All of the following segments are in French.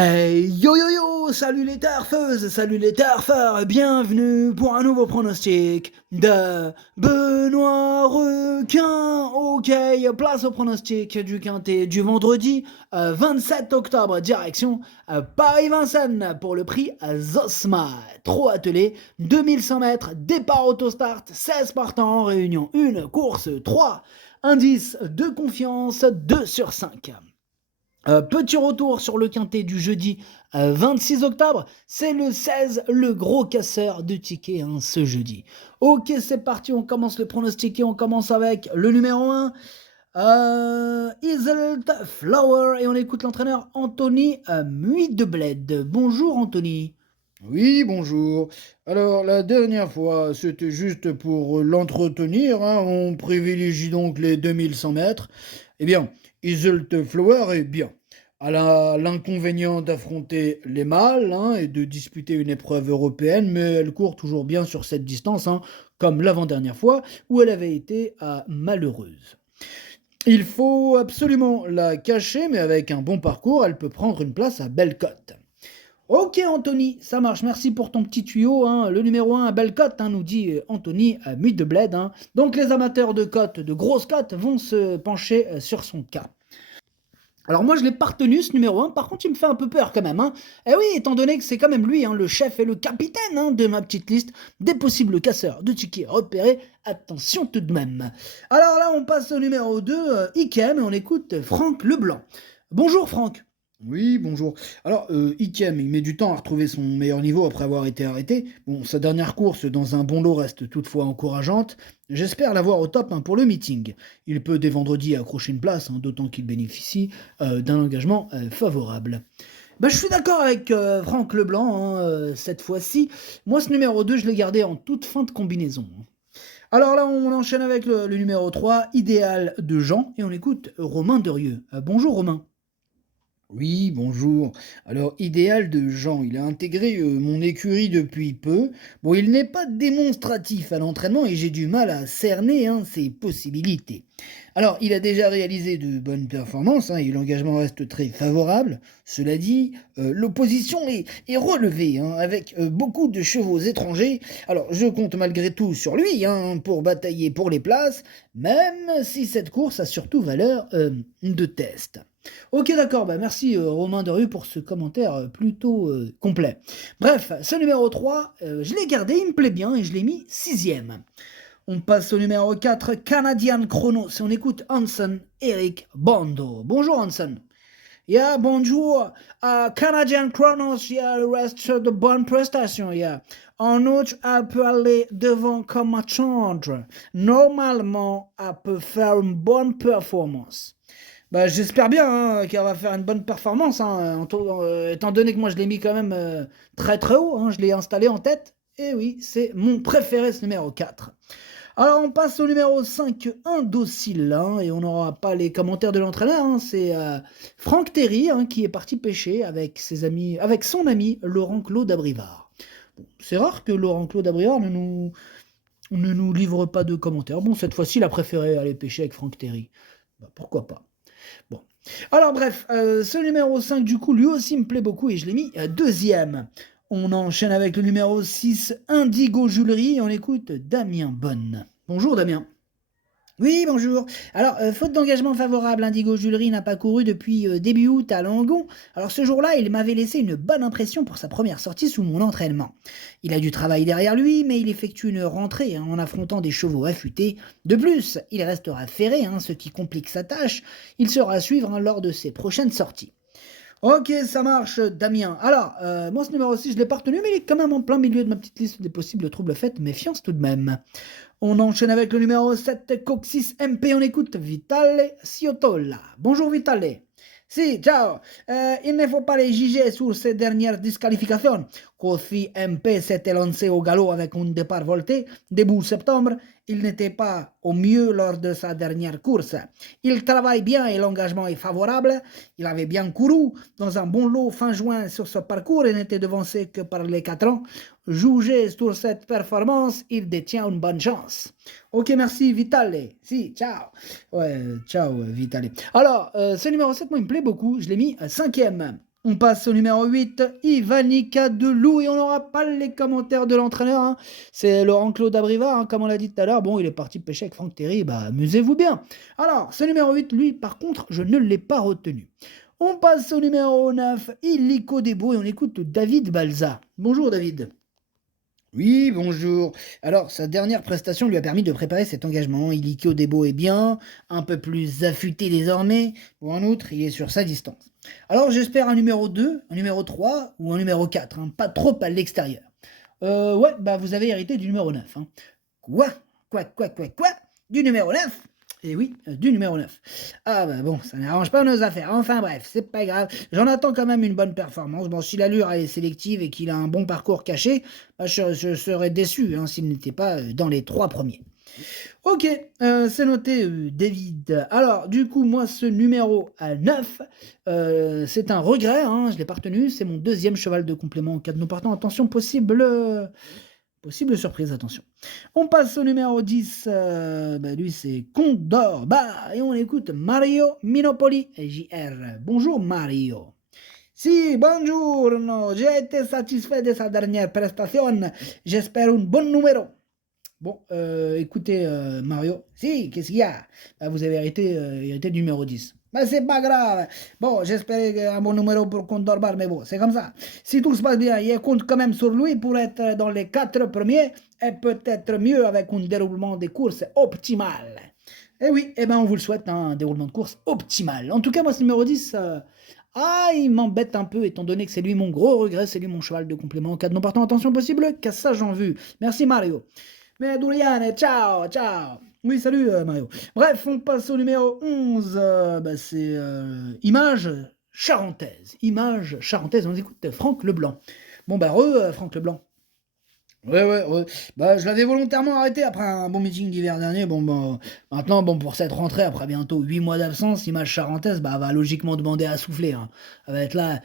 Hey, yo yo yo, salut les turfeuses, salut les turfeurs, bienvenue pour un nouveau pronostic de Benoît Requin. Ok, place au pronostic du quintet du vendredi 27 octobre, direction Paris-Vincennes pour le prix Zosma. 3 attelés, 2100 mètres, départ autostart, 16 partants en réunion, une course, 3 indices de confiance, 2 sur 5. Petit retour sur le quintet du jeudi 26 octobre, c'est le 16, le gros casseur de tickets ce jeudi. Ok, c'est parti, on commence le pronostic et on commence avec le numéro 1, Iselt Flower, et on écoute l'entraîneur Anthony Muidebled. Bonjour Anthony. Oui, bonjour. Alors, la dernière fois, c'était juste pour l'entretenir, hein. On privilégie donc les 2100 mètres. Eh bien, Iseult Flower est bien. Elle a l'inconvénient d'affronter les mâles, hein, et de disputer une épreuve européenne, mais elle court toujours bien sur cette distance, hein, comme l'avant-dernière fois, où elle avait été malheureuse. Il faut absolument la cacher, mais avec un bon parcours, elle peut prendre une place à belle cote. Ok Anthony, ça marche, merci pour ton petit tuyau. Le numéro 1 à belle cote, nous dit Anthony à Mute de Bled. Donc les amateurs de cotes, de grosses cotes, vont se pencher sur son cas. Alors moi je l'ai pas retenu ce numéro 1, par contre il me fait un peu peur quand même. Eh oui, étant donné que c'est quand même lui, le chef et le capitaine de ma petite liste des possibles casseurs de tickets repérés. Attention tout de même. Alors là on passe au numéro 2, Ikem, et on écoute Franck Leblanc. Bonjour Franck. Oui, bonjour. Alors, Ikem, il met du temps à retrouver son meilleur niveau après avoir été arrêté. Bon, sa dernière course dans un bon lot reste toutefois encourageante. J'espère l'avoir au top, pour le meeting. Il peut dès vendredi accrocher une place, d'autant qu'il bénéficie d'un engagement favorable. Bah, je suis d'accord avec Franck Leblanc, cette fois-ci. Moi, ce numéro 2, je l'ai gardé en toute fin de combinaison. Alors là, on enchaîne avec le numéro 3, Idéal de Jean, et on écoute Romain Derieux. Bonjour Romain. Oui, bonjour. Alors, idéal de Jean, il a intégré mon écurie depuis peu. Bon, il n'est pas démonstratif à l'entraînement et j'ai du mal à cerner, ses possibilités. Alors, il a déjà réalisé de bonnes performances, et l'engagement reste très favorable. Cela dit, l'opposition est relevée, avec beaucoup de chevaux étrangers. Alors, je compte malgré tout sur lui, pour batailler pour les places, même si cette course a surtout valeur de test. Ok, d'accord, bah merci Romain Derieux pour ce commentaire plutôt complet. Bref, ce numéro 3, je l'ai gardé, il me plaît bien et je l'ai mis 6ème. On passe au numéro 4, Canadian Chronos, et on écoute Hansen Eric Bondo. Bonjour Hansen. Yeah, bonjour. Canadian Chronos, il reste de bonnes prestations. En outre, elle peut aller devant comme un change. Normalement, elle peut faire une bonne performance. Bah, j'espère bien qu'elle va faire une bonne performance, étant donné que moi je l'ai mis quand même très très haut, je l'ai installé en tête. Et oui, c'est mon préféré ce numéro 4. Alors on passe au numéro 5, Indocile, et on n'aura pas les commentaires de l'entraîneur, c'est Franck Terry qui est parti pêcher avec ses amis, avec son ami Laurent Claude Abrivard. Bon, c'est rare que Laurent Claude Abrivard ne nous livre pas de commentaires. Bon, cette fois-ci, il a préféré aller pêcher avec Franck Terry. Bah, pourquoi pas. Bon. Alors bref, ce numéro 5 du coup lui aussi me plaît beaucoup et je l'ai mis deuxième. On enchaîne avec le numéro 6, Indigo Julerie, et on écoute Damien Bonne. Bonjour Damien. Oui, bonjour. Alors, faute d'engagement favorable, Indigo Julery n'a pas couru depuis début août à Langon. Alors ce jour-là, il m'avait laissé une bonne impression pour sa première sortie sous mon entraînement. Il a du travail derrière lui, mais il effectue une rentrée en affrontant des chevaux affûtés. De plus, il restera ferré, ce qui complique sa tâche. Il sera à suivre lors de ses prochaines sorties. Ok, ça marche, Damien. Alors, moi, ce numéro 6, je l'ai pas retenu, mais il est quand même en plein milieu de ma petite liste des possibles troubles faits. Méfiance tout de même. On enchaîne avec le numéro 7, Coxis MP. On écoute Vitale Ciotola. Bonjour, Vitale. Si, ciao. Il ne faut pas les juger sur ces dernières disqualifications. Coxis MP s'était lancé au galop avec un départ volté début septembre. Il n'était pas au mieux lors de sa dernière course. Il travaille bien et l'engagement est favorable. Il avait bien couru dans un bon lot fin juin sur ce parcours et n'était devancé que par les 4 ans. Jugé sur cette performance, il détient une bonne chance. Ok, merci, Vitale. Si, ciao. Ouais, ciao, Vitale. Alors, ce numéro 7, moi, il me plaît beaucoup. Je l'ai mis 5ème. On passe au numéro 8, Ivanica Delou, et on n'aura pas les commentaires de l'entraîneur, hein. C'est Laurent-Claude Abrivard, hein, comme on l'a dit tout à l'heure. Bon, il est parti pêcher avec Franck Terry, bah amusez-vous bien. Alors, ce numéro 8, lui, par contre, je ne l'ai pas retenu. On passe au numéro 9, Illico Debo, et on écoute David Balza. Bonjour David. Oui, bonjour. Alors, sa dernière prestation lui a permis de préparer cet engagement. Illico Debo est bien, un peu plus affûté désormais. Pour en outre, il est sur sa distance. Alors, j'espère un numéro 2, un numéro 3 ou un numéro 4, hein, pas trop à l'extérieur. Ouais, bah vous avez hérité du numéro 9. Hein. Quoi? Quoi? Du numéro 9? Et oui, du numéro 9. Ah bah bon, ça n'arrange pas nos affaires. Enfin bref, c'est pas grave. J'en attends quand même une bonne performance. Bon, si l'allure est sélective et qu'il a un bon parcours caché, bah, je serais déçu hein, s'il n'était pas dans les 3 premiers. Ok, c'est noté, David. Alors, du coup, moi, ce numéro à 9, c'est un regret, hein, je l'ai pas retenu. C'est mon deuxième cheval de complément en cas de non partant. Attention, possible surprise, attention. On passe au numéro 10, bah, lui c'est Condor, bah, et on écoute Mario Minopoli JR. Bonjour Mario. Si, buongiorno, j'ai été satisfait de sa dernière prestation, j'espère un bon numéro. Bon, écoutez Mario, si, qu'est-ce qu'il y a? Bah, vous avez hérité du numéro 10. Mais c'est pas grave. Bon, j'espérais un bon numéro pour Condorbar, mais bon, c'est comme ça. Si tout se passe bien, il compte quand même sur lui pour être dans les 4 premiers et peut-être mieux avec un déroulement des courses optimal. Et oui, eh ben on vous le souhaite, hein, un déroulement de course optimal. En tout cas, moi, ce numéro 10, il m'embête un peu étant donné que c'est lui mon gros regret, c'est lui mon cheval de complément en cas de non partant. Attention possible, cassage en vue. Merci Mario. Mais Duriane, ciao. Oui, salut Mario. Bref, on passe au numéro 11. Bah, c'est Image charentaise. Image charentaise, on écoute Franck Leblanc. Bon, bah, Franck Leblanc. Ouais. Bah, je l'avais volontairement arrêté après un bon meeting d'hiver dernier. Bon, bah, maintenant, bon, pour cette rentrée, après bientôt 8 mois d'absence, Image charentaise, bah, va logiquement demander à souffler. Hein. Elle va être là.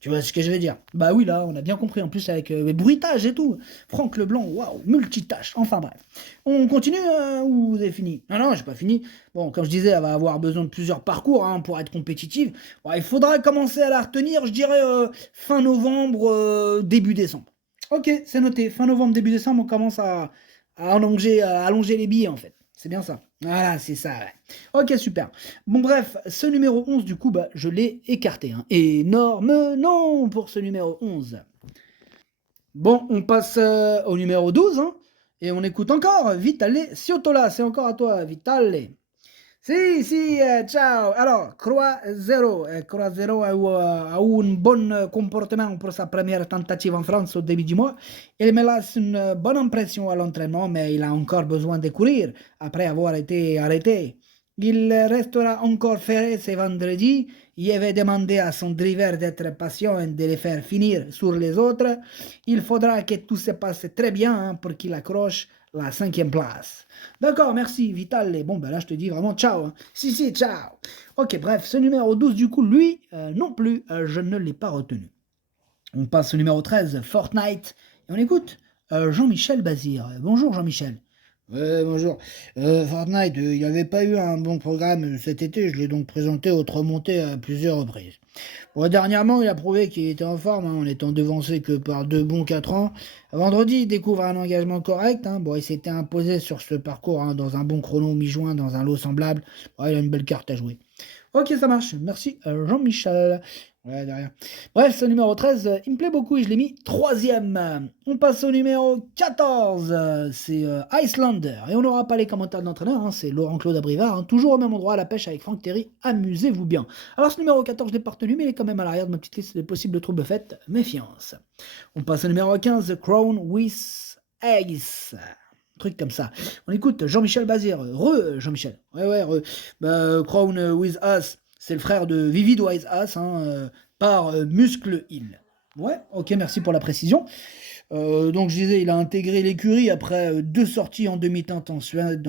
Tu vois ce que je veux dire? Bah oui, là, on a bien compris. En plus, avec les bruitages et tout. Franck Leblanc, waouh, multitâche. Enfin bref. On continue ou vous avez fini? Non, j'ai pas fini. Bon, comme je disais, elle va avoir besoin de plusieurs parcours hein, pour être compétitive. Bon, il faudra commencer à la retenir, je dirais, fin novembre, début décembre. Ok, c'est noté. Fin novembre, début décembre, on commence à allonger les billets, en fait. C'est bien ça. Voilà, c'est ça, ouais. Ok, super. Bon, bref, ce numéro 11, du coup, bah, je l'ai écarté. Hein. Énorme non pour ce numéro 11. Bon, on passe au numéro 12, hein, et on écoute encore Vitale Ciotola. C'est encore à toi, Vitale. Si, ciao. Alors, Croix Zero a eu un bon comportement pour sa première tentative en France au début du mois. Il me laisse une bonne impression à l'entraînement, mais il a encore besoin de courir après avoir été arrêté. Il restera encore ferré ce vendredi. Il avait demandé à son driver d'être patient et de les faire finir sur les autres. Il faudra que tout se passe très bien hein, pour qu'il accroche la 5e place. D'accord, merci, Vital. Bon, ben là, je te dis vraiment ciao. Hein. Si, ciao. Ok, bref, ce numéro 12, du coup, lui, non plus, je ne l'ai pas retenu. On passe au numéro 13, Fortnite, et on écoute Jean-Michel Bazir. Bonjour, Jean-Michel. Ouais, bonjour. Fortnite, il n'avait pas eu un bon programme cet été, je l'ai donc présenté aux trois montées à plusieurs reprises. Bon, dernièrement, il a prouvé qu'il était en forme, hein, en étant devancé que par 2 bons 4 ans. Vendredi, il découvre un engagement correct. Hein. Bon, il s'était imposé sur ce parcours hein, dans un bon chrono mi-juin, dans un lot semblable. Bon, il a une belle carte à jouer. Ok, ça marche. Merci, Jean-Michel. Ouais, derrière. Bref, ce numéro 13, il me plaît beaucoup et je l'ai mis 3e. On passe au numéro 14, c'est Icelander. Et on n'aura pas les commentaires d'entraîneur, hein, c'est Laurent-Claude Abrivard, hein, toujours au même endroit à la pêche avec Franck Terry. Amusez-vous bien. Alors ce numéro 14, je l'ai pas retenu, mais il est quand même à l'arrière de ma petite liste des possibles troubles faites. Méfiance. On passe au numéro 15, Crown with Ace. Truc comme ça. On écoute Jean-Michel Bazir. Jean-Michel. Ouais, Bah, Crown with Us. C'est le frère de Vivid Wise Ass, hein, par Muscle Hill. Ouais, ok, merci pour la précision. Donc je disais, il a intégré l'écurie après 2 sorties en demi-teinte en Suède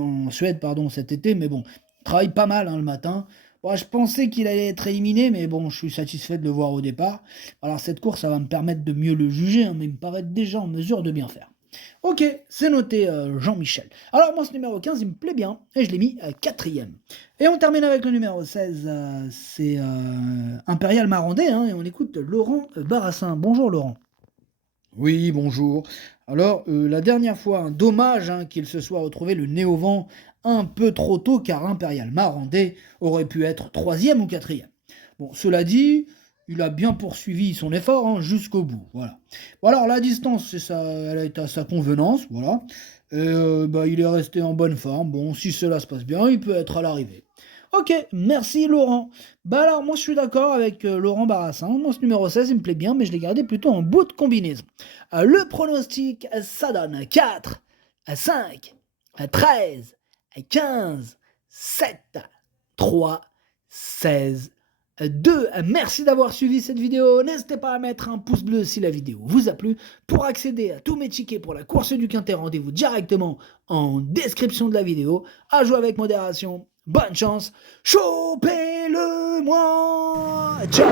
cet été, mais bon, il travaille pas mal hein, le matin. Bon, je pensais qu'il allait être éliminé, mais bon, je suis satisfait de le voir au départ. Alors cette course, ça va me permettre de mieux le juger, hein, mais il me paraît déjà en mesure de bien faire. Ok, c'est noté, Jean-Michel. Alors moi, ce numéro 15, il me plaît bien, et je l'ai mis quatrième. Et on termine avec le numéro 16, c'est Impérial Marandais, hein, et on écoute Laurent Barassin. Bonjour Laurent. Oui, bonjour. Alors, la dernière fois, dommage hein, qu'il se soit retrouvé le nez au vent un peu trop tôt, car Impérial Marandais aurait pu être troisième ou quatrième. Bon, cela dit, il a bien poursuivi son effort hein, jusqu'au bout. Voilà. Bon, alors, la distance, elle a été à sa convenance. Voilà. Et, bah, il est resté en bonne forme. Bon, si cela se passe bien, il peut être à l'arrivée. Ok, merci Laurent. Bah alors moi je suis d'accord avec Laurent Barassin. Moi ce numéro 16 il me plaît bien mais je l'ai gardé plutôt en bout de combinaison. Le pronostic ça donne 4, 5, 13, 15, 7, 3, 16, 2. Merci d'avoir suivi cette vidéo. N'hésitez pas à mettre un pouce bleu si la vidéo vous a plu. Pour accéder à tous mes tickets pour la course du Quintet, rendez-vous directement en description de la vidéo. À jouer avec modération. Bonne chance, chopez-le moi. Ciao.